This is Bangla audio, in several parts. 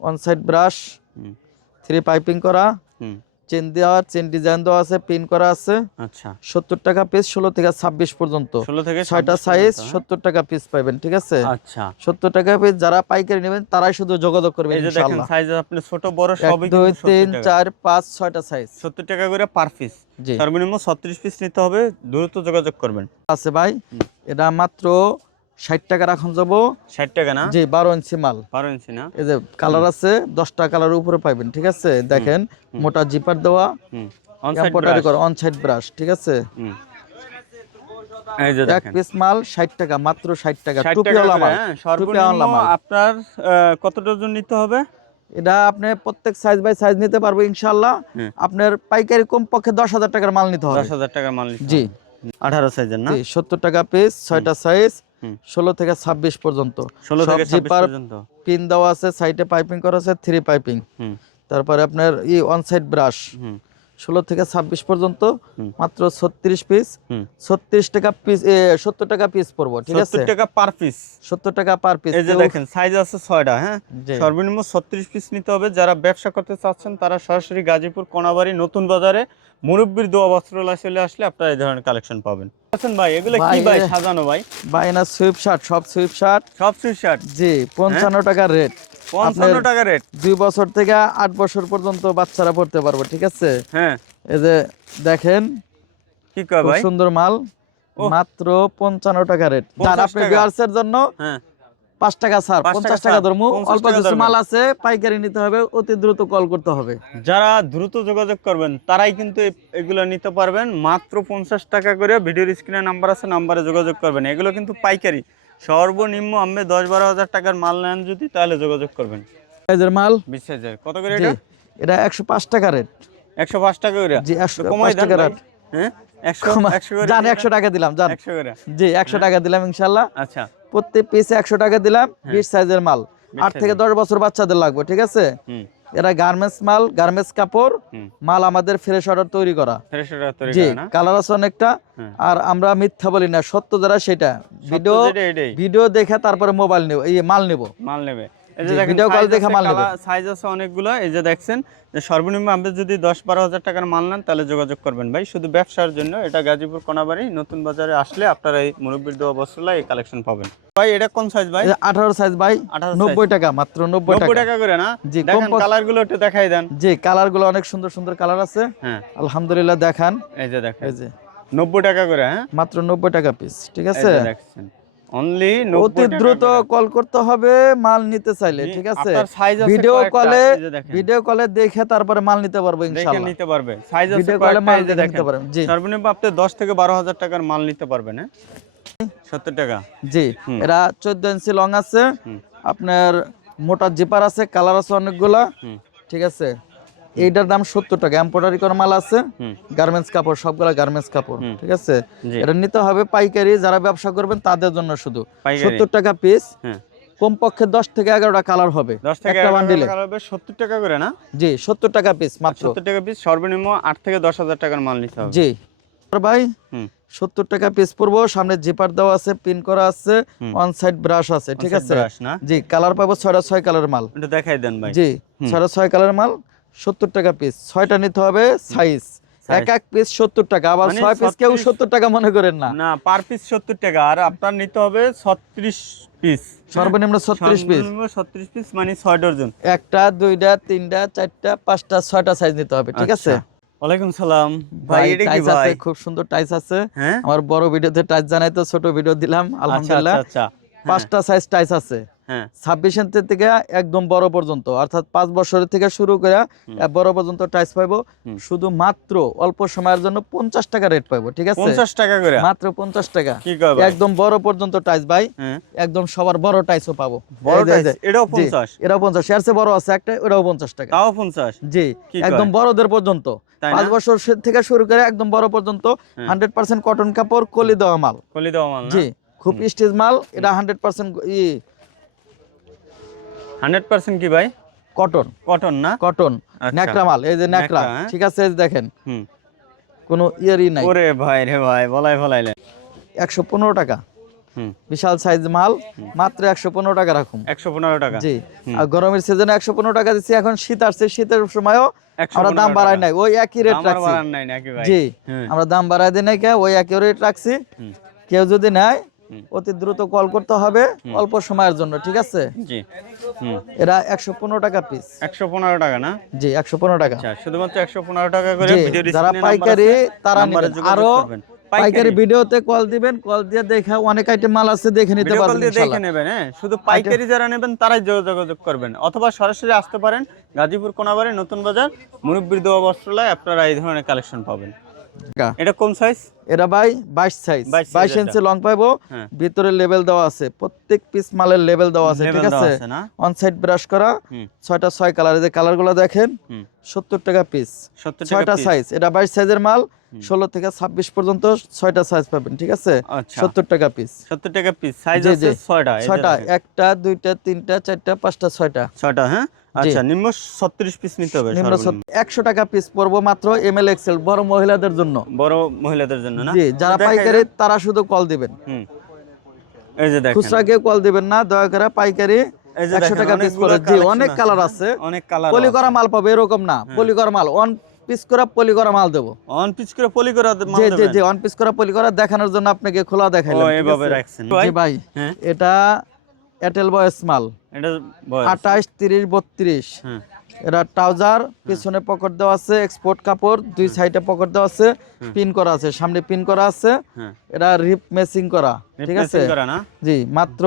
On side brush three piping করা চেন দেওয়া চেন ডিজাইন দেওয়া আছে পিন করা আছে। আচ্ছা। সত্তর টাকা পিস ষোলো থেকে ছাব্বিশ পর্যন্ত। ষোলো থেকে ছয়টা 26 সাইজ হ্যাঁ? সত্তর টাকা পিস পাবেন ঠিক আছে? আচ্ছা। সত্তর টাকা পিস যারা পাইকারি নেবেন তারাই শুধু যোগাযোগ করবেন এই যে দেখেন সাইজ আপনি ছোট বড় সবই দুই তিন 70 টাকা। চার পাঁচ ছয়টা সাইজ সত্তর টাকা করে পার পিস সর্বনিম্ন ছত্রিশ পিস নিতে হবে দ্রুত যোগাযোগ করবেন। আছে ভাই। এটা মাত্র ষাট টাকা রাখুন যাব। ষাট টাকা না? জি বারো ইঞ্চি মাল। বারো ইঞ্চি না? এই যে কালার আছে দশটা কালার উপরে পাইবেন ঠিক আছে? দেখেন মোটা জিপার দেওয়া অন সাইড এম্পোটারি করা অন সাইড ব্রাশ ঠিক আছে? এক পিস মাল ষাট টাকা মাত্র ষাট টাকা 60 টাকা টুপিওয়ালা মাল হ্যাঁ, টুপিওয়ালা মাল। আপনার কত ডজন নিতে হবে? এটা আপনি প্রত্যেক সাইজ বাই সাইজ নিতে পারব ইনশাল্লাহ আপনার পাইকারি কম পক্ষে দশ হাজার টাকার মাল নিতে হবে। দশ হাজার টাকার মাল জি। আঠারো সাইজের না? সত্তর টাকা পিস ছয়টা সাইজ। ষোলো থেকে ছাব্বিশ পর্যন্ত। জিপার পিন দেওয়া আছে সাইডে পাইপিং করা আছে থ্রি পাইপিং। তারপরে আপনার ই অন সাইড ব্রাশ। ষোলো থেকে ছাব্বিশ পর্যন্ত মাত্র ছত্রিশ পিস। ছত্রিশ টাকা পিস সত্তর টাকা পিস পড়ব ঠিক আছে? টাকা পার পিস। সত্তর টাকা পার পিস। এই যে দেখেন সাইজ আছে ছয়টা হ্যাঁ? সর্বনিম্ন ছত্রিশ পিস নিতে হবে। যারা ব্যবসা করতে চাচ্ছেন তারা সরাসরি গাজীপুর কোনাবাড়ি নতুন বাজারে মুরব্বীর দোয়া বস্ত্রালয় চলে আসলে আপনারা এই ধরনের কালেকশন পাবেন। আছেন ভাই? এগুলো কি ভাই, ভাই সাজানো ভাই? বাইনা সুইপ শার্ট সব সুইপ শার্ট সব সুই শার্ট জি পঞ্চান্ন টাকা রেট। পঞ্চান্ন আপনার- টাকা রেট? 2 বছর থেকে আট বছর পর্যন্ত বাচ্চারা পড়তে পারবে ঠিক আছে? হ্যাঁ। এই যে দেখেন কি কয় ভাই? সুন্দর মাল। মাত্র পঞ্চান্ন টাকা রেট। আর আপনি টাকা। ভিউয়ার্স এর জন্য হ্যাঁ। পাঁচ টাকা ছাড় পঞ্চাশ টাকা ধরমু 50 অল্প কিছু মাল আছে পাইকারি নিতে হবে অতি দ্রুত কল করতে হবে। যারা দ্রুত যোগাযোগ করবেন তারাই কিন্তু এগুলো নিতে পারবেন। মাত্র পঞ্চাশ টাকা করে ভিডিওর স্ক্রিনে নাম্বার আছে নাম্বারে যোগাযোগ করবেন। এগুলো কিন্তু পাইকারি। সর্বনিম্ন আমি দশ বারো হাজার টাকার মাল নেন যদি তাহলে যোগাযোগ করবেন। মাল? বিশ হাজার। কত করে এটা? এটা একশো পাঁচ টাকা রেট একশো পাঁচ টাকা করে? জি একশো কমাই টাকা রেট হ্যাঁ? একশো একশো করে জান একশো টাকা দিলাম জান। একশো করে। জি একশো টাকা দিলাম ইনশাল্লাহ। আচ্ছা। প্রত্যেক পিসে একশো টাকা দিলাম বিশ সাইজের মাল। আট থেকে দশ বছর বাচ্চাদের লাগবে ঠিক আছে? এরা গার্মেন্টস মাল গার্মেন্টস কাপড় মাল আমাদের ফ্রেশ অর্ডার তৈরি করা। জি কালার আছে অনেকটা। হ্যাঁ। আর আমরা মিথ্যা বলি না সত্য যারা সেটা। ভিডিও ভিডিও দেখে তারপরে মোবাইল নেব এই মাল নেব। মাল নেবে। এই জি, যে দেখেন video call size দেখে মাল নেবে। কালা- আছে অনেকগুলো। এই যে দেখছেন যে সর্বনিম্ন আপনি যদি দশ বারো হাজার টাকার মাল নেন তাহলে যোগাযোগ করবেন ভাই। শুধু ব্যবসার জন্য এটা গাজীপুর কোনাবাড়ি নতুন বাজারে আসলে আপনারা এই মুরব্বীর দেওয়া বস্ত্রলা এই কালেকশন পাবেন। ভাই এটা কোন সাইজ ভাই? আঠারো সাইজ ভাই 18 নব্বই টাকা মাত্র টাকা। টাকা করে না? জি, দেখেন কালারগুলো একটু দেখাই দেন। জি কালারগুলো অনেক সুন্দর সুন্দর কালার আছে। হ্যাঁ। আলহামদুলিল্লাহ দেখান। এই যে দেখেন। এই যে। নব্বই টাকা করে হ্যাঁ? মাত্র নব্বই টাকা পিস ঠিক আছে? দেখছেন। অনলি অতি দ্রুত কল করতে হবে মাল নিতে চাইলে ঠিক আছে? ভিডিও কলে ভিডিও কলে দেখে তারপরে মাল নিতে পারব ইনশাআল্লাহ। নিতে পারবে। সাইজ আছে কলে মাল এই যে দেখে দেখেন। নিতে পারবেন জি। সর্বনিম্ন আপনি দশ থেকে বারো হাজার টাকার মাল নিতে পারবেন হ্যাঁ? সত্তর টাকা। জি এরা চোদ্দ ইঞ্চি লং আছে। আপনার মোটা জিপার আছে কালার আছে অনেকগুলা। ঠিক আছে? এইটার দাম সত্তর টাকা। এম্পোটারি করা মাল আছে গার্মেন্টস কাপড় সবগুলা গার্মেন্টস কাপড় ঠিক আছে? এটা নিতে হবে পাইকারি যারা ব্যবসা করবেন তাদের জন্য শুধু। সত্তর টাকা পিস হ্যাঁ। কমপক্ষে দশ থেকে এগারোটা কালার হবে। একটা বান্ডিলে সত্তর টাকা করে না? জি সত্তর টাকা পিস মাত্র। সত্তর টাকা পিস সর্বনিম্ন আট থেকে দশ হাজার টাকার মাল নিতে হবে। জি। ভাই সত্তর টাকা পিস পড়ব সামনে জিপার দেওয়া আছে পিন করা আছে অন সাইড ব্রাশ আছে ঠিক আছে? জি কালার পাবো ছয়টা ছয় কালার মাল। দেখাই দেন ভাই। জি। ছয়টা ছয় কালার মাল। সত্তর টাকা পিস ছয়টা নিতে হবে সাইজ এক এক পিস সত্তর টাকা। আবার মানে ছয় পিস কেউ সত্তর টাকা মনে করেন না। না পার পিস সত্তর টাকা। আর আপনার নিতে হবে ছত্রিশ পিস সর্বনিম্ন ছত্রিশ পিস ছত্রিশ পিস মানে ছয় ডজন। একটা দুইটা তিনটা চারটা পাঁচটা ছয়টা সাইজ নিতে হবে ঠিক আছে? আচ্ছা। ওয়ালাইকুম সালাম। ভাই ভাই এটা কি ভাই? খুব সুন্দর টাইস আছে। হ্যাঁ? আমার বড় ভিডিওতে টাইস জানাই তো ছোট ভিডিও দিলাম আচ্ছা আলহামদুলিল্লাহ। আচ্ছা। আচ্ছা হ্যাঁ, পাঁচটা সাইজ টাইস আছে। হ্যাঁ। ছাব্বিশ ইঞ্চি থেকে একদম বড় পর্যন্ত অর্থাৎ পাঁচ বছরের থেকে শুরু করে বড় পর্যন্ত টাইস পাইবো। শুধু মাত্র অল্প সময়ের জন্য পঞ্চাশ টাকা রেট পাইবো ঠিক আছে? পঞ্চাশ টাকা করে? মাত্র পঞ্চাশ টাকা। একদম বড় পর্যন্ত টাইস ভাই। হ্যাঁ। একদম সবার বড় টাইসও পাবো। এটাও পঞ্চাশ? এটাও পঞ্চাশ। এর চেয়ে বড় আছে একটা ওটাও পঞ্চাশ টাকা। তাও পঞ্চাশ? জি একদম বড়দের পর্যন্ত। পাঁচ বছর থেকে শুরু করে একদম বড় পর্যন্ত। হান্ড্রেড পার্সেন্ট কটন কাপড় কলি দেওয়া মাল। কলি দেওয়া মাল জি খুব স্টেজ মাল এটা হান্ড্রেড পার্সেন্ট হান্ড্রেড পার্সেন্ট কি ভাই? কটন কটন না? কটন আচ্ছা। ন্যাকড়া মাল এই যে ন্যাকড়া হ্যাঁ? ঠিক আছে এই দেখেন। কোনো ইয়ারই নাই। ওরে ভাই রে ভাই বলাই ফলাইলেন একশো পনেরো টাকা। বিশাল সাইজ মাল মাত্র একশো পনেরো টাকা রাখুন। একশো পনেরো টাকা? জি। আর গরমের সিজনে একশো পনেরো টাকা দিচ্ছি এখন শীত আসছে শীতের সময়ও আমরা দাম বাড়াই নাই ওই একই রেট রাখছি। বাড়ান নাই নাকি ভাই? জি। আমরা দাম বাড়াই দিই নাই কে ওই একই রেট রাখছি। কেউ যদি নেয় হুম। অতি দ্রুত কল করতে হবে অল্প সময়ের জন্য ঠিক আছে? জি। এরা একশো পনেরো টাকা পিস একশো পনেরো টাকা না? জি একশো পনেরো টাকা। আচ্ছা শুধুমাত্র একশো পনেরো টাকা করে জি, ভিডিওর যারা পাইকারি তারা আরও। পাইকারি ভিডিওতে কল দিবেন কল দিয়ে দেখা অনেক আইটেম মাল আছে দেখে নিতে ভিডিও কল পারবেন দিয়ে দেখে নেবেন হ্যাঁ। শুধু পাইকারি যারা নেবেন তারাই যোগাযোগ করবেন। অথবা সরাসরি আসতে পারেন গাজীপুর কোনাবাড়ি নতুন বাজার মুরব্বীর দোয়া বস্ত্রালয় আপনারা এই ধরনের কালেকশন পাবেন। এটা কোন সাইজ এরা ভাই বাইশ সাইজ 22 ইঞ্চি লং পাইবো। হ্যাঁ। ভিতরে লেভেল দেওয়া আছে। প্রত্যেক পিস মালের লেভেল দেওয়া আছে ঠিক আছে? অন সাইড ব্রাশ করা। হুম। ছয়টা ছয় কালার যে কালারগুলো দেখেন টাকা পিস সত্তর টাকা ছয়টা সাইজ এটা বাইশ সাইজের মাল। ষোলো থেকে ছাব্বিশ পর্যন্ত ছয়টা সাইজ পাবেন ঠিক আছে? আচ্ছা। সত্তর টাকা পিস টাকা পিস সাইজ আছে জি। ছয়টা এই যে ছয়টা। দেখেন। একটা দুইটা তিনটা চারটা পাঁচটা ছয়টা। ছয়টা হ্যাঁ? আচ্ছা নিম্ন ছত্রিশ পিস নিতে হবে নিম্ন সর্বনিম্ন। একশো টাকা পিস পড়ব মাত্র এক্সেল বড় মহিলাদের জন্য। বড় মহিলাদের জন্য না? জি যারা দেখাই পাইকারি তারা শুধু কল দিবেন। হুম। এই যে দেখেন। খুচরা কেউ কল দিবেন না দয়া করে পাইকারি এই যে একশো দেখেন, টাকা পিস অনেকগুলো জি অনেক কালার? আছে। অনেক কালার পলি করা মাল পাবে এরকম না। পলি করা মাল ওয়ান পিস করা পলি করা মাল দেবো। অন পিস করে পলি করে মাল জি জি জি ওয়ান পিস করা পলি করা দেখানোর জন্য আপনাকে খোলা ও দেখাইলাম ঠিক এভাবে রাখছেন। জি ভাই। হ্যাঁ। এটা এয়ারটেল বয়স মাল। এটা বয়স? আঠাশ তিরিশ বত্রিশ। হ্যাঁ। এটা ট্রাউজার পিছনে পকেট দেওয়া আছে এক্সপোর্ট কাপড় দুই সাইডে পকেট দেওয়া আছে পিন করা আছে সামনে পিন করা আছে। হ্যাঁ। এটা রিপ মেসিং করা ঠিক আছে? Replacing করা না? জি মাত্র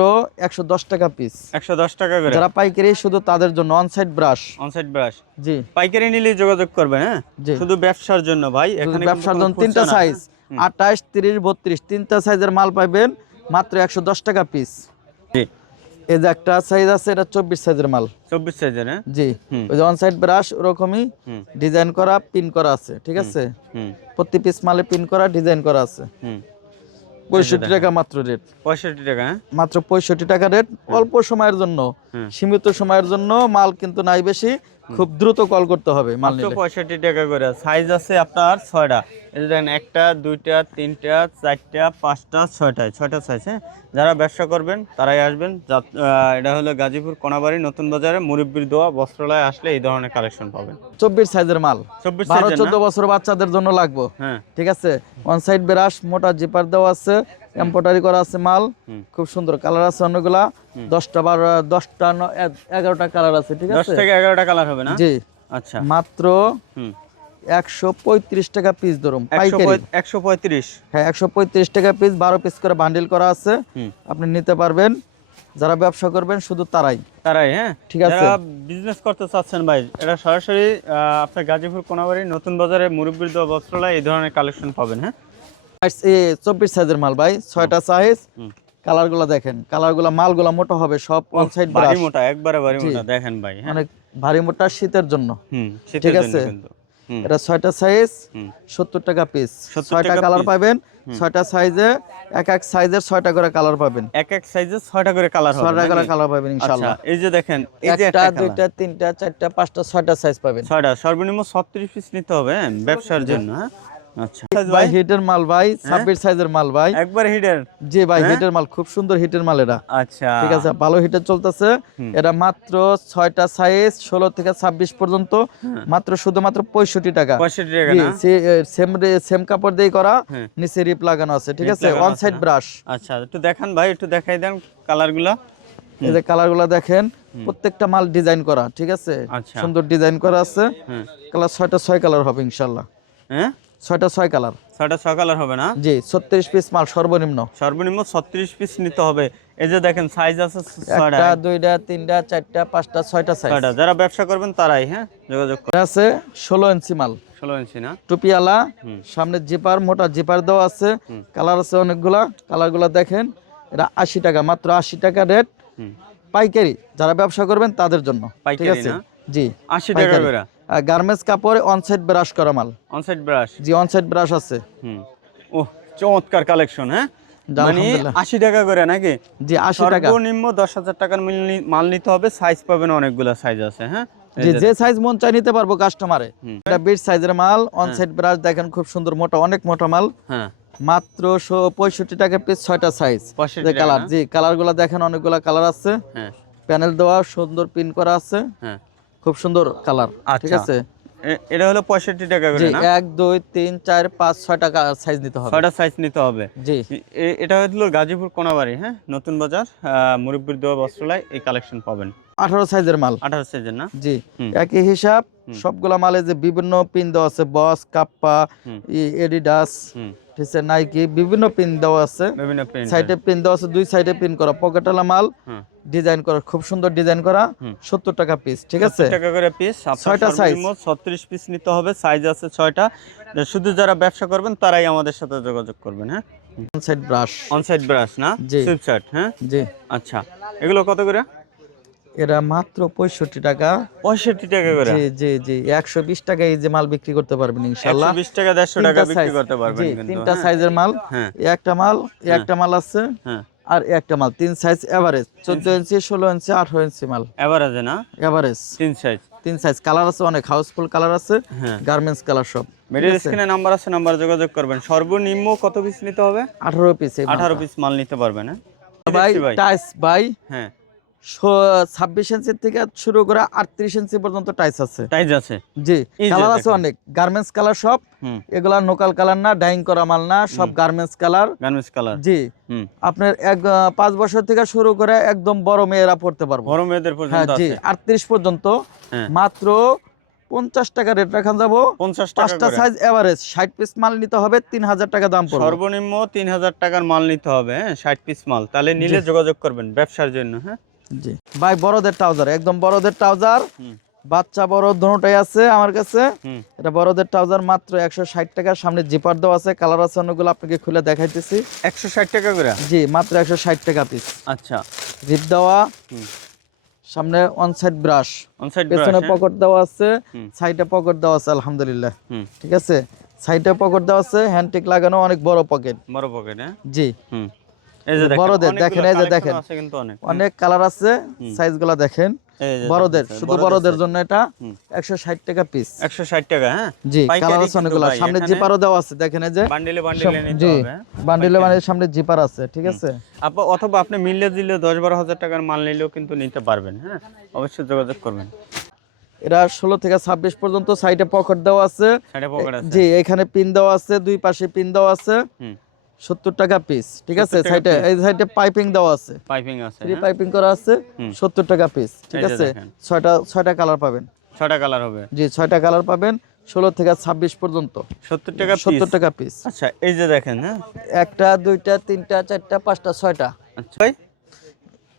টাকা পিস একশো দশ টাকা করে। যারা পাইকারি শুধু তাদের জন্য অন সাইড ব্রাশ ব্রাশ জি। পাইকারি নিলে যোগাযোগ করবেন হ্যাঁ? শুধু ব্যবসার জন্য ভাই এখানে ব্যবসার জন্য তিনটা সাইজ আঠাশ তিরিশ বত্রিশ তিনটা সাইজের মাল পাইবেন মাত্র একশো দশ টাকা পিস জি। এই যে একটা সাইজ আছে এটা চব্বিশ সাইজের মাল। চব্বিশ সাইজের হ্যাঁ? জি। ওই যে অন সাইড ব্রাশ ওরকমই ডিজাইন করা পিন করা আছে ঠিক আছে? প্রতি পিস মালে পিন করা ডিজাইন করা আছে। হুম। পঁয়ষট্টি টাকা মাত্র রেট পঁয়ষট্টি টাকা মাত্র পঁয়ষট্টি টাকা রেট অল্প সময়ের জন্য সীমিত সময়ের জন্য মাল কিন্তু নাই বেশি। খুব দ্রুত কল করতে হবে মাল মাত্র নিলে। পঁয়ষট্টি টাকা করে। সাইজ আছে আপনার ছয়টা। এই যে দেখেন একটা দুইটা তিনটা চারটা পাঁচটা ছয়টা ছয়টা সাইজ হ্যাঁ? যারা ব্যবসা করবেন তারাই আসবেন। এটা হলো গাজীপুর কোনাবাড়ি নতুন বাজারে। মুরব্বির দোয়া বস্ত্রালয় আসলে এই ধরনের কালেকশন পাবেন। চব্বিশ সাইজের মাল। চব্বিশ বারো চোদ্দ বছর বাচ্চাদের জন্য লাগবো। হ্যাঁ। ঠিক আছে? ওয়ান সাইড ব্রাশ মোটা জিপার দেওয়া আছে। এম্পোটারি করা আছে মাল খুব সুন্দর কালার আছে অনেকগুলা। দশটা বারো দশটা এগারোটা কালার আছে ঠিক আছে? থেকে এগারোটা কালার হবে না? জি। আচ্ছা। মাত্র একশো পঁয়ত্রিশ টাকা পিস ধরুন একশো পঁয়ত্রিশ। হ্যাঁ একশো পঁয়ত্রিশ টাকা পিস বারো পিস করে বান্ডিল করা আছে। আপনি নিতে পারবেন। যারা ব্যবসা করবেন শুধু তারাই। তারাই হ্যাঁ? ঠিক আছে। যারা বিজনেস করতে চাচ্ছেন ভাই এটা সরাসরি আপনার গাজীপুর কোনাবাড়ি নতুন বাজারে মুরব্বির দোয়া বস্ত্রালয় এই ধরনের কালেকশন পাবেন হ্যাঁ? চব্বিশ সাইজের মাল ভাই। ছয়টা সাইজ কালারগুলা দেখেন। কালারগুলা মালগুলা মোটা হবে সব অন সাইড ভারী মোটা একবারে ভারী মোটা দেখেন ভাই হ্যাঁ। অনেক ভারী মোটা শীতের জন্য। ঠিক আছে। এটা ছয়টা সাইজ সত্তর টাকা পিস ছয়টা কালার পাবেন। ছয়টা সাইজে এক এক সাইজের ছয়টা করে কালার পাবেন। এক এক সাইজে ছয়টা করে কালার ছয়টা করে কালার পাবেন আচ্ছা ইনশাআল্লাহ। এই যে দেখেন এই যে একটা দুইটা তিনটা চারটা পাঁচটা ছয়টা সাইজ পাবেন। ছয়টা সর্বনিম্ন ছত্রিশ পিস নিতে হবে হ্যাঁ, ব্যবসার জন্য হ্যাঁ। আচ্ছা। ভাই হিটের মাল ভাই সাইজের মাল ভাই। একবার জি ভাই হিটের মাল খুব সুন্দর হিটের মাল এটা। আচ্ছা। ঠিক আছে ভালো হিটার চলতেছে। এটা মাত্র সাইজ ষোলো থেকে ছাব্বিশ পর্যন্ত। মাত্র শুধুমাত্র টাকা। পঁয়ষট্টি টাকা না? সেম সেম কাপড় দিয়ে করা হ্যাঁ। নিচে রিপ লাগানো আছে ঠিক আছে? ওয়ান সাইড ব্রাশ আচ্ছা একটু দেখান ভাই একটু দেখাই দেন কালারগুলা এই যে দেখেন প্রত্যেকটা মাল ডিজাইন করা ঠিক আছে? আচ্ছা। সুন্দর ডিজাইন করা আছে। হ্যাঁ কালার ছয়টা ছয় কালার হবে ইনশাল্লাহ হ্যাঁ? ছয়টা ছয় কালার। ছয়টা ছয় কালার হবে না? জি ছত্রিশ পিস মাল সর্বনিম্ন। সর্বনিম্ন ছত্রিশ পিস নিতে হবে। এই যে দেখেন সাইজ আছে ছয়টা। দুইটা তিনটা চারটা পাঁচটা ছয়টা সাইজ ছয়টা। যারা ব্যবসা করবেন তারাই হ্যাঁ? যোগাযোগ করুন। আছে ষোলো ইঞ্চি মাল। ষোলো ইঞ্চি না? টুপিওয়ালা সামনে জিপার মোটা জিপার দেওয়া আছে। কালার আছে অনেকগুলা। কালারগুলা দেখেন এটা আশি টাকা মাত্র আশি টাকা রেট পাইকারি। যারা ব্যবসা করবেন তাদের জন্য। ঠিক আছে? জি আশি টাকা গার্মেন্টস কাপড়ে অনসাইড ব্রাশ করা মাল। অনসাইড ব্রাশ জি অনসাইড ব্রাশ আছে। হুম। ও চমৎকার কালেকশন হ্যাঁ? মানে আলহামদুলিল্লাহ। আশি টাকা করে নাকি? জি আশি টাকা। সর্বনিম্ন দশ হাজার টাকার মাল নিতে হবে সাইজ পাবেন অনেকগুলো সাইজ আছে হ্যাঁ? জি যে- যে সাইজ মন চাই নিতে পারব কাস্টমারে। এটা বিট সাইজের মাল অনসাইড ব্রাশ দেখেন খুব সুন্দর মোটা অনেক মোটা মাল। হ্যাঁ। মাত্র পঁয়ষট্টি টাকা পিস ছয়টা সাইজ যে কালার জি কালারগুলা দেখেন অনেকগুলা কালার আছে। হ্যাঁ। প্যানেল দেওয়া সুন্দর প্রিন্ট করা আছে। হ্যাঁ। খুব সুন্দর কালার ঠিক আচ্ছা। আছে? এটা হলো পঁয়ষট্টি টাকা করে না? এক দুই তিন চার পাঁচ ছয় টাকা সাইজ নিতে হবে। ছয়টা সাইজ নিতে হবে। জি। এটা হলো গাজীপুর কোনাবাড়ি হ্যাঁ? নতুন বাজার মুরব্বির দোয়া বস্ত্রালয় এই কালেকশন পাবেন। আঠারো সাইজের মাল। আঠারো সাইজের না? জি। একই হিসাব সবগুলা মালে যে বিভিন্ন পিন দেওয়া আছে বস কাপ্পা। এডিডাস ঠিক আছে নাইকি বিভিন্ন পিন দেওয়া আছে। বিভিন্ন প্রিন্ট সাইডে পিন দেওয়া আছে দুই সাইডে পিন করা। পকেটালা মাল ডিজাইন করা খুব সুন্দর ডিজাইন করা সত্তর টাকা পিস ঠিক আছে? টাকা করে পিস ছয়টা size। ছত্রিশ পিস নিতে হবে সাইজ আছে ছয়টা। শুধু যারা ব্যবসা করবেন তারাই আমাদের সাথে যোগাযোগ করবেন হ্যাঁ? সাইড ব্রাশ অনসাইড ব্রাশ না? জি। সুইপশার্ট হ্যাঁ? জি। আচ্ছা এগুলো কত করে? এরা মাত্র পঁয়ষট্টি টাকা। পঁয়ষট্টি টাকা করে? জি জি জি একশো বিশ টাকা এই যে মাল বিক্রি করতে পারবেন ইনশাল্লাহ। বিশ টাকা দেড়শো টাকা বিক্রি করতে পারবেন তিনটা হ্যাঁ? সাইজের মাল হ্যাঁ। একটা মাল একটা মাল আছে। হ্যাঁ। আর একটা মাল তিন সাইজ এভারেজ চোদ্দ ইঞ্চি ষোলো ইঞ্চি আঠারো ইঞ্চি মাল। এভারেজ না? এভারেজ তিন সাইজ তিন সাইজ কালার আছে অনেক হাউসফুল কালার আছে হ্যাঁ। গার্মেন্টস কালার সব। মিডিল স্ক্রিনে নাম্বার আছে নাম্বার যোগাযোগ করবেন। সর্বনিম্ন কত পিস নিতে হবে? আঠারো পিস আঠারো পিস মাল নিতে পারবেন হ্যাঁ? ভাই টাইস ভাই। হ্যাঁ। ছাব্বিশ ইঞ্চি থেকে শুরু করে আটত্রিশ ইঞ্চি পর্যন্ত টাইস আছে। টাইজ আছে? জি কালার আছে অনেক। গার্মেন্টস কালার সব। এগুলা লোকাল কালার না ডাইং করা মাল না সব গার্মেন্টস কালার গার্মেন্টস কালার জি। আপনার এক পাঁচ বছর থেকে শুরু করে একদম বড় মেয়েরা পড়তে পারব। বড় মেয়েদের হ্যাঁ পর্যন্ত জি আটত্রিশ পর্যন্ত। হ্যাঁ। মাত্র পঞ্চাশ টাকা রেট রাখান যাব। পাঁচটা সাইজ এভারেজ ষাট পিস মাল নিতে হবে তিন হাজার টাকা দাম পড়বে। সর্বনিম্ন তিন হাজার টাকার মাল নিতে হবে হ্যাঁ ষাট পিস মাল। তাহলে নিলে যোগাযোগ করবেন ব্যবসার জন্য হ্যাঁ? জি। ভাই বড়দের ট্রাউজার একদম বড়দের ট্রাউজার। বাচ্চা বড় দুটোটাই আছে আমার কাছে। এটা বড়দের ট্রাউজার মাত্র একশো ষাট টাকা সামনে জিপার দেওয়া আছে কালার আছে অনেকগুলো আপনাকে খুলে দেখাইতেছি। একশো ষাট টাকা করে? জি মাত্র একশো ষাট টাকা পিস আচ্ছা। জিপ দেওয়া। সামনে অন সাইড ব্রাশ অনসাইড পেছনে পকেট দেওয়া আছে। সাইডে পকেট দেওয়া আছে আলহামদুলিল্লাহ। ঠিক আছে? সাইডে পকেট দেওয়া আছে হ্যান্ড হ্যান্ডটেক লাগানো অনেক বড় পকেট বড় পকেট হ্যাঁ? জি। হুম। বড়দের, দেখেন, এই যে দেখেন। অনেক। অনেক কালার আছে সাইজগুলা দেখেন। বড়দের শুধু বড়দের জন্য এটা একশো ষাট টাকা পিস একশো ষাট টাকা হ্যাঁ? জি কালার আছে অনেকগুলো। সামনে জিপারও দেওয়া আছে দেখেন এই যে। বান্ডিলে সব- বান্ডিলে নিতে জি হ্যাঁ? বান্ডিলে মানে সামনে জিপার আছে ঠিক আছে? অথবা আপনি মিললে দিলে দশ বারো হাজার টাকার মাল নিলেও কিন্তু নিতে পারবেন হ্যাঁ? অবশ্যই যোগাযোগ করবেন। এরা ষোলো থেকে ছাব্বিশ পর্যন্ত সাইডে পকেট দেওয়া আছে। জি এখানে পিন দেওয়া আছে দুই পাশে পিন দেওয়া আছে। হুম সত্তর টাকা পিস ঠিক আছে? সাইডে এই সাইডে পাইপিং দেওয়া আছে। পাইপিং আছে থ্রি হ্যাঁ? পাইপিং করা আছে হুম। সত্তর টাকা পিস ঠিক আছে? দেখেন। ছয়টা ছয়টা কালার পাবেন। ছটা কালার হবে। জি ছয়টা কালার পাবেন ষোলো থেকে ছাব্বিশ পর্যন্ত। সত্তর টাকা সত্তর পিস টাকা পিস আচ্ছা এই যে দেখেন হ্যাঁ? একটা দুইটা তিনটা চারটা পাঁচটা ছয়টা। আচ্ছা ভাই?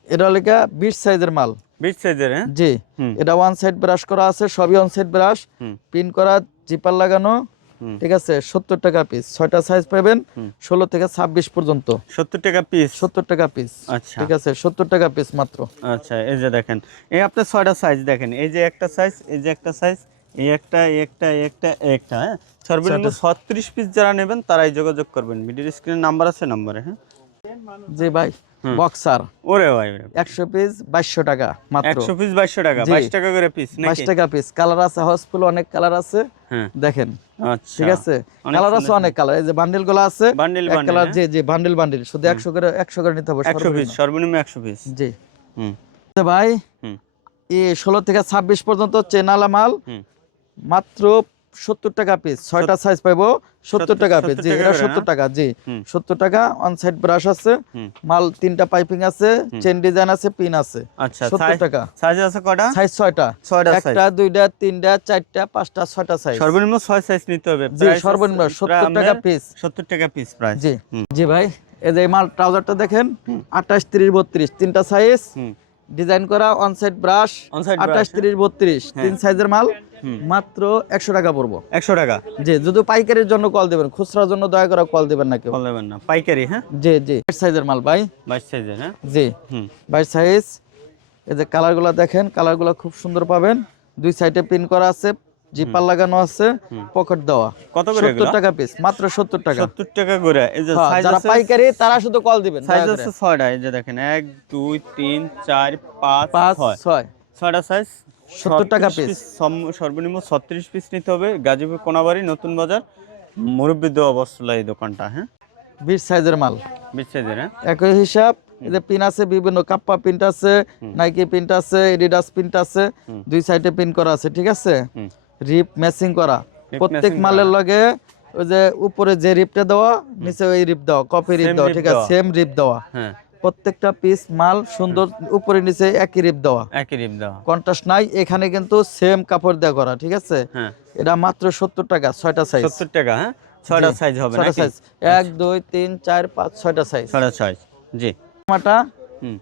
এটা লেখা বিশ সাইজের মাল। বিগ সাইজের হ্যাঁ? জি। এটা ওয়ান সাইড ব্রাশ করা আছে সবই ওয়ান সাইড ব্রাশ পিন করা জিপার লাগানো ঠিক আছে সত্তর টাকা পিস ছয়টা সাইজ পাবেন ষোলো থেকে ছাব্বিশ পর্যন্ত। সত্তর টাকা পিস সত্তর টাকা পিস আচ্ছা। ঠিক আছে সত্তর টাকা পিস মাত্র। আচ্ছা এই যে দেখেন এই আপনার ছয়টা সাইজ দেখেন এই যে একটা সাইজ এই যে একটা সাইজ এই একটা একটা একটা একটা হ্যাঁ? সর্বনিম্ন ছত্রিশ পিস যারা নেবেন তারাই যোগাযোগ করবেন। ভিডিও স্ক্রিনে নাম্বার আছে নাম্বারে হ্যাঁ? জি ভাই। বক্সার। ওরে ভাই। একশো পিস বাইশশো টাকা মাত্র। একশো পিস বাইশশো টাকা। জি। বাইশ টাকা করে পিস নাকি? টাকা পিস কালার আছে হাউসফুল অনেক কালার আছে। হ্যাঁ। দেখেন। আচ্ছা। ঠিক আছে? কালার আছে অনেক কালার এই যে বান্ডিলগুলো আছে বান্ডিল বান্ডিল কালার জি জি বান্ডিল বান্ডিল শুধু একশো করে একশো করে নিতে হবে একশো পিস সর্বনিম্ন। সর্বনিম্ন একশো পিস জি। হুম। ভাই হুম। এ ষোলো থেকে ছাব্বিশ পর্যন্ত চেনালা মাল। মাত্র সত্তর টাকা পিস ছয়টা সাইজ পাইবো সত্তর টাকা পিস জি এটা সত্তর টাকা জি সত্তর টাকা অন সাইড ব্রাশ আছে মাল তিনটা পাইপিং আছে চেন ডিজাইন আছে পিন আছে আচ্ছা সত্তর টাকা। সাইজ আছে কটা? সাইজ ছয়টা। ছয়টা একটা দুইটা তিনটা চারটা পাঁচটা ছয়টা সাইজ সর্বনিম্ন ছয় সাইজ নিতে হবে। জি সর্বনিম্ন সত্তর টাকা পিস সত্তর টাকা পিস প্রাইস জি। জি ভাই এই যে মাল ট্রাউজারটা দেখেন আঠাশ তিরিশ বত্রিশ তিনটা সাইজ ডিজাইন করা অন সাইড ব্রাশ আঠাশ তিরিশ বত্রিশ হ্যাঁ। তিন সাইজের মাল। মাত্র একশো টাকা পড়ব। একশো টাকা? জি যদি পাইকারির জন্য কল দিবেন খুচরার জন্য দয়া করে কল দিবেন না কেউ। কল দেবেন না। পাইকারি হ্যাঁ? জি জি। সাইজের মাল ভাই। বাইশ সাইজের হ্যাঁ? জি। হুম। বাইশ সাইজ এই যে কালারগুলো দেখেন কালারগুলো খুব সুন্দর পাবেন। দুই সাইডে পিন করা আছে জিপার লাগানো আছে পকেট দেওয়া। কত করে সত্তর টাকা পিস মাত্র সত্তর টাকা। সত্তর টাকা করে। এই যে হ্যাঁ, সাইজ যারা আছে পাইকারি তারা শুধু কল দিবেন সাইজ আছে ছয়টা এই যে দেখেন এক দুই তিন চার পাঁচ পাঁচ ছয়। ছয়। ছয়টা সাইজ 70 টাকা piece। সর্বনিম্ন ছত্রিশ পিস নিতে হবে। গাজীপুর কোনাবাড়ি নতুন বাজার। মুরব্বী দেওয়া বস্ত্রলা এই দোকানটা হ্যাঁ? বিশ সাইজের মাল। বিশ সাইজের হ্যাঁ? একই হিসাব এদের পিন আছে বিভিন্ন কাপ্পা প্রিন্ট আছে নাইকি প্রিন্ট আছে এডিডাস প্রিন্ট আছে দুই সাইডে পিন করা আছে ঠিক আছে? রিপ ম্যাচিং করা। প্রত্যেক মালের লগে ওই যে উপরে যে রিপটা দেওয়া নিচে ওই রিপ দেওয়া কপি রিপ দেওয়া ঠিক আছে? সেম রিপ দেওয়া। হ্যাঁ। প্রত্যেকটা পিস মাল সুন্দর উপরে নিচে একই রিপ দেওয়া। একই রিপ দেওয়া। কন্ট্রাস্ট নাই এখানে কিন্তু সেম কাপড় দেওয়া করা ঠিক আছে? হ্যাঁ। এটা মাত্র সত্তর টাকা ছয়টা সাইজ সত্তর টাকা হ্যাঁ? ছয়টা সাইজ হবে ছয়টা সাইজ এক দুই তিন চার পাঁচ ছয়টা সাইজ ছয়টা সাইজ জি। জামাটা হুম।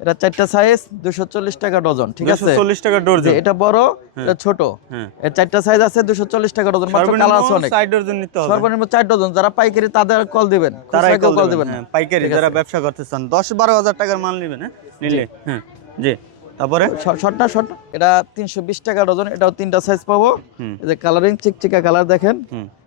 এটা চারটা সাইজ দুশো চল্লিশ টাকা ডজন ঠিক আছে? চল্লিশ টাকা যে এটা বড় এটা ছোট। হ্যাঁ। এর চারটা সাইজ আছে দুশো চল্লিশ টাকা ডজন মাত্র কালার আছে অনেক। ডজন সর্বনিম্ন চার ডজন যারা পাইকারি তাদের কল দিবেন। তারাই কল দিবেন। হ্যাঁ, পাইকারি যারা ব্যবসা করতে চান দশ বারো হাজার টাকার মাল নেবেন হ্যাঁ? নিলে। হ্যাঁ। জি। তারপরে? শর্ট না শর্ট এটা তিনশো বিশ টাকা ডজন এটাও তিনটা সাইজ পাবো। এই যে কালারিং চিকচিকা কালার দেখেন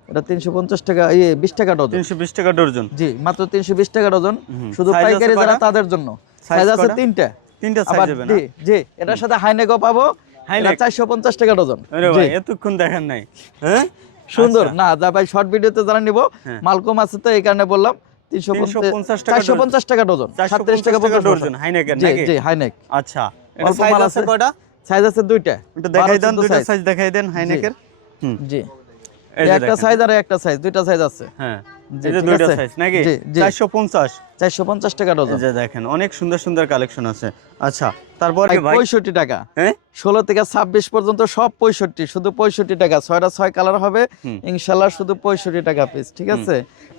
এটা তিনশো পঞ্চাশ টাকা ইয়ে বিশ টাকা ডজন তিনশো বিশ টাকা ডর্জন জি মাত্র তিনশো বিশ টাকা ডজন শুধু পাইকারি যারা তাদের জন্য। সাইজ আছে তিনটা। তিনটা সাইজ হবে না। জি এটার সাথে হাইনেকও পাবো? চারশো পঞ্চাশ টাকা ডজন। আরে ভাই এতক্ষণ দেখেন নাই। হ্যাঁ? সুন্দর। আচ্ছা। না যা ভাই শর্ট ভিডিওতে যারা নিব হ্যাঁ। মাল কম আছে তো এই কারণে বললাম তিনশো 350 টাকা চারশো পঞ্চাশ টাকা ডজন। চারশো সাতত্রিশ টাকা টাকা পঞ্চাশ ডর্জন হাইনেকের জি নাকি? জি হাইনেক আচ্ছা। এটা সাইজ আছে। কয়টা? সাইজ আছে দুইটা। একটু দেখাই দেন 12 দুইটা সাইজ দেখাই দেন হাইনেকের হুম। জি। একটা সাইজ আর একটা সাইজ দুইটা সাইজ আছে। হ্যাঁ। দুইটা সাইজ নাকি? জি, জি। চারশো পঞ্চাশ। চারশো পঞ্চাশ টাকা ডজন। যে দেখেন অনেক সুন্দর সুন্দর কালেকশন আছে। আচ্ছা তারপর ভাই টাকা। হ্যাঁ? ষোলো থেকে ছাব্বিশ পর্যন্ত সব পঁয়ষট্টি শুধু পঁয়ষট্টি টাকা। ছয়টা ছয় কালার হবে। ইনশাআল্লাহ শুধু পঁয়ষট্টি টাকা পিস ঠিক আছে?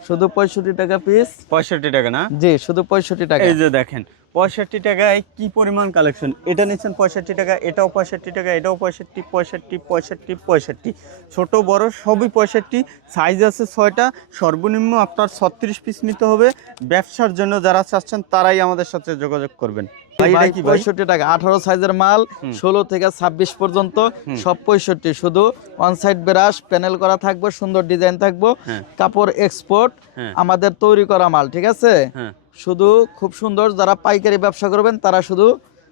শুধু পঁয়ষট্টি টাকা পিস পঁয়ষট্টি টাকা না? জি শুধু পঁয়ষট্টি টাকা। এই যে দেখেন পঁয়ষট্টি টাকায় কি পরিমাণ কালেকশন এটা নিচ্ছেন পঁয়ষট্টি টাকা এটাও পঁয়ষট্টি টাকা এটাও পঁয়ষট্টি পঁয়ষট্টি পঁয়ষট্টি পঁয়ষট্টি। ছোট বড় সবই পঁয়ষট্টি। সাইজ আছে ছয়টা সর্বনিম্ন আপনার ছত্রিশ পিস নিতে হবে। ব্যবসার জন্য যারা চাচ্ছেন তারাই আমাদের সাথে যোগাযোগ করবেন। কি পঁয়ষট্টি টাকা আঠারো সাইজের মাল ষোলো থেকে ছাব্বিশ পর্যন্ত সব পঁয়ষট্টি। শুধু অন সাইড ব্রাশ প্যানেল করা থাকবে সুন্দর ডিজাইন থাকব। কাপড় এক্সপোর্ট হ্যাঁ। আমাদের তৈরি করা মাল ঠিক আছে? হ্যাঁ। শুধু খুব সুন্দর যারা পাইকারি ব্যবসা করবেন তারা শুধু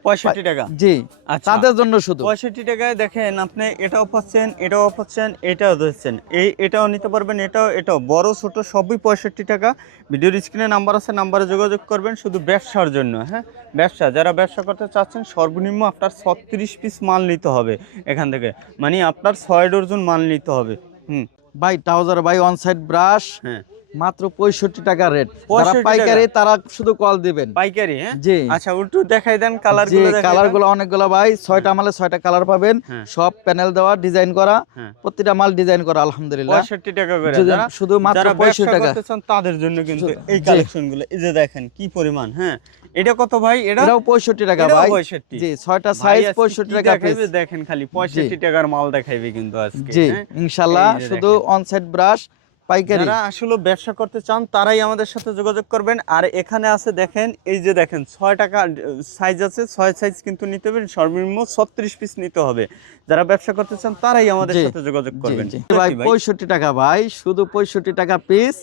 পঁয়ষট্টি টাকা। জি আচ্ছা। তাদের জন্য শুধু। পঁয়ষট্টি টাকায় দেখেন আপনি এটাও পাচ্ছেন এটাও পাচ্ছেন এটাও দিচ্ছেন। এই এটাও নিতে পারবেন এটাও এটাও। বড় ছোট সবই পঁয়ষট্টি টাকা। ভিডিওর স্ক্রিনে নাম্বার আছে নাম্বারে যোগাযোগ করবেন শুধু ব্যবসার জন্য হ্যাঁ? ব্যবসা যারা ব্যবসা করতে চাচ্ছেন সর্বনিম্ন আপনার ছত্রিশ পিস মাল নিতে হবে এখান থেকে। মানে আপনার ছয় ডর্জন মাল নিতে হবে। হুম। ভাই ট্রাউজার ভাই অন সাইড ব্রাশ হ্যাঁ। মাত্র পঁয়ষট্টি টাকা রেট 65 পাইকারি তারা শুধু কল দিবেন। পাইকারি হ্যাঁ? জি। আচ্ছা উল্টু দেখাই দেন কালার কালারগুলো অনেকগুলো ভাই। ছয়টা মালে ছয়টা কালার পাবেন। হ্যাঁ। সব প্যানেল দেওয়া ডিজাইন করা হ্যাঁ। প্রতিটা মাল ডিজাইন করা আলহামদুলিল্লাহ। পঁয়ষট্টি টাকা করে শুধু মাত্র পঁয়ষট্টি টাকা। তাদের জন্য কিন্তু এই কালেকশনগুলো। এই যে দেখেন কি পরিমাণ হ্যাঁ? এটা কত ভাই? এটাও পঁয়ষট্টি টাকা এটাও ভাই। 65 জি ছয়টা সাইজ আজকে পঁয়ষট্টি কি টাকা পিস দেখেন খালি পঁয়ষট্টি টাকার মাল দেখাইবে কিন্তু আজকে জি হ্যাঁ? ইনশাল্লাহ শুধু অন সাইড ব্রাশ পাইকারি। যারা আসলে ব্যবসা করতে চান তারাই আমাদের সাথে যোগাযোগ করবেন। আর এখানে আছে দেখেন এই যে দেখেন ছয় টাকা সাইজ আছে ছয় সাইজ কিন্তু নিতে হবে সর্বনিম্ন ছত্রিশ পিস নিতে হবে। যারা ব্যবসা করতে চান তারাই আমাদের সাথে যোগাযোগ করবেন। ভাই পঁয়ষট্টি টাকা ভাই শুধু পঁয়ষট্টি টাকা পিস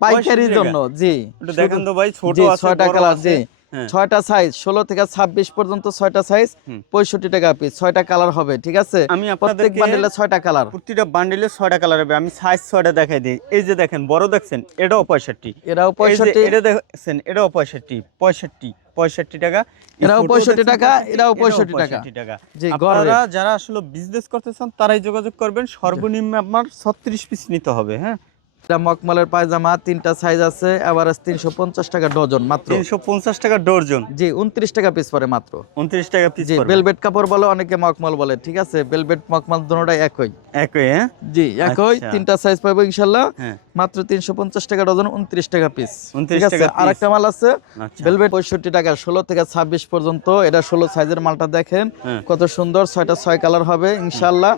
পাইকারির জন্য জি দেখেন তো ভাই ছোট কালার আছে। জি। ছয়টা সাইজ ষোলো থেকে ছাব্বিশ পর্যন্ত ছয়টা সাইজ পঁয়ষট্টি টাকা পিস ছয়টা কালার হবে ঠিক আছে? আমি প্রত্যেক বান্ডেলে ছয়টা কালার প্রতিটা বান্ডিলে ছয়টা কালার হবে আমি সাইজ ছয়টা দেখাই দিই। এই যে দেখেন বড় দেখছেন এটাও পঁয়ষট্টি। যে পঁয়ষট্টি। এটা দেখছেন এটাও পঁয়ষট্টি পঁয়ষট্টি পঁয়ষট্টি টাকা। এই এটাও ছোট 65 টাকা, পঁয়ষট্টি, এটাও এটাও 65 টাকা। 65 টাকা। জি, গড় আপনারা যারা আসলে বিজনেস করতে চান তারাই যোগাযোগ করবেন সর্বনিম্ন আপনার ছত্রিশ পিস নিতে হবে হ্যাঁ? এটা মকমলের পায়জামা তিনটা সাইজ আছে এভারেজ তিনশো পঞ্চাশ টাকা ডজন মাত্র। তিনশো পঞ্চাশ টাকা ডর্জন জি উনত্রিশ টাকা পিস পরে মাত্র। উনত্রিশ টাকা পিস জি বেলভেট কাপড় বলে অনেকে মকমল বলে ঠিক আছে? বেলভেট মকমল দুটোটাই একই। একই হ্যাঁ? জি একই আচ্ছা। তিনটা সাইজ পাবো ইনশাল্লাহ। হ্যাঁ। মাত্র তিনশো পঞ্চাশ টাকা ডজন উনত্রিশ টাকা পিস 29 ঠিক আছে? টাকা আর একটা মাল আছে আচ্ছা। ভেলভেট পঁয়ষট্টি টাকা ষোলো থেকে ছাব্বিশ পর্যন্ত। এটা ষোলো সাইজের মালটা দেখেন হ্যাঁ। কত সুন্দর ছয়টা ছয় কালার হবে ইনশাল্লাহ।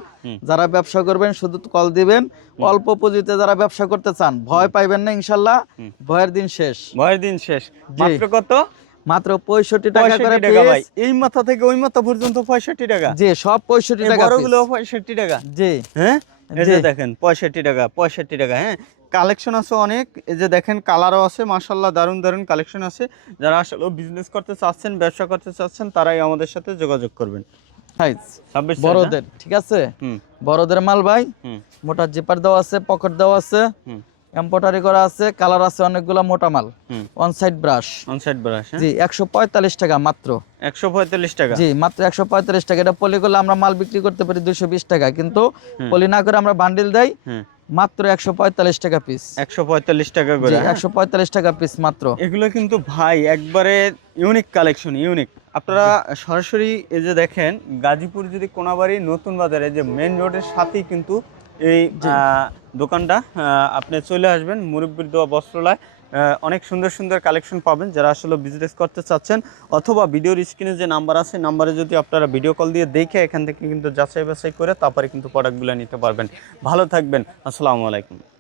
যারা ব্যবসা করবেন শুধু কল দিবেন। অল্প পুঁজিতে যারা ব্যবসা করতে চান ভয় পাইবেন না ইনশাল্লাহ। ভয়ের দিন শেষ। ভয়ের দিন শেষ। মাত্র কত? মাত্র পঁয়ষট্টি টাকা করে ভাই। এই মাথা থেকে ওই মাথা পর্যন্ত পঁয়ষট্টি টাকা? জি সব পঁয়ষট্টি টাকা বড়গুলো পঁয়ষট্টি টাকা? জি। হ্যাঁ? এই যে দেখেন পঁয়ষট্টি টাকা পঁয়ষট্টি টাকা হ্যাঁ? কালেকশন আছে অনেক। এই যে দেখেন কালারও আছে মাশাল্লাহ দারুণ দারুণ কালেকশন আছে। যারা আসলে বিজনেস করতে চাচ্ছেন ব্যবসা করতে চাচ্ছেন তারাই আমাদের সাথে যোগাযোগ করবেন। সাইজ বড়দের ঠিক আছে? বড়দের মাল ভাই মোটা জিপার দেওয়া আছে পকেট দেওয়া আছে এম্পোটারি করা আছে কালার আছে অনেকগুলো মোটা মাল। On side brush on side brush জি একশো পঁয়তাল্লিশ টাকা মাত্র। একশো পঁয়তাল্লিশ টাকা? জি মাত্র একশো পঁয়তাল্লিশ টাকা। এটা পলি করলে আমরা মাল বিক্রি করতে পারি দুইশো বিশ টাকা। কিন্তু পলি না করে আমরা বান্ডিল দেই। মাত্র একশো পঁয়তাল্লিশ টাকা পিস একশো পঁয়তাল্লিশ টাকা করে হ্যাঁ? একশো পঁয়তাল্লিশ টাকা পিস মাত্র। এগুলো কিন্তু ভাই একবারে ইউনিক কালেকশন ইউনিক আপনারা সরাসরি এই যে দেখেন গাজীপুর যদি কোনাবাড়ি নতুন বাজারে যে মেন রোডের সাথেই কিন্তু এই দোকানটা আহ, আপনি চলে আসবেন মুরব্বীর দোয়া বস্ত্রালয়। অনেক সুন্দর সুন্দর কালেকশন পাবেন। যারা আসলে বিজনেস করতে চাচ্ছেন অথবা ভিডিওর স্ক্রিনে যে নাম্বার আছে নাম্বারে যদি আপনারা ভিডিও কল দিয়ে দেখে এখান থেকে কিন্তু যাচাই বাছাই করে তারপরে কিন্তু প্রোডাক্টগুলো নিতে পারবেন। ভালো থাকবেন। আসসালামু আলাইকুম।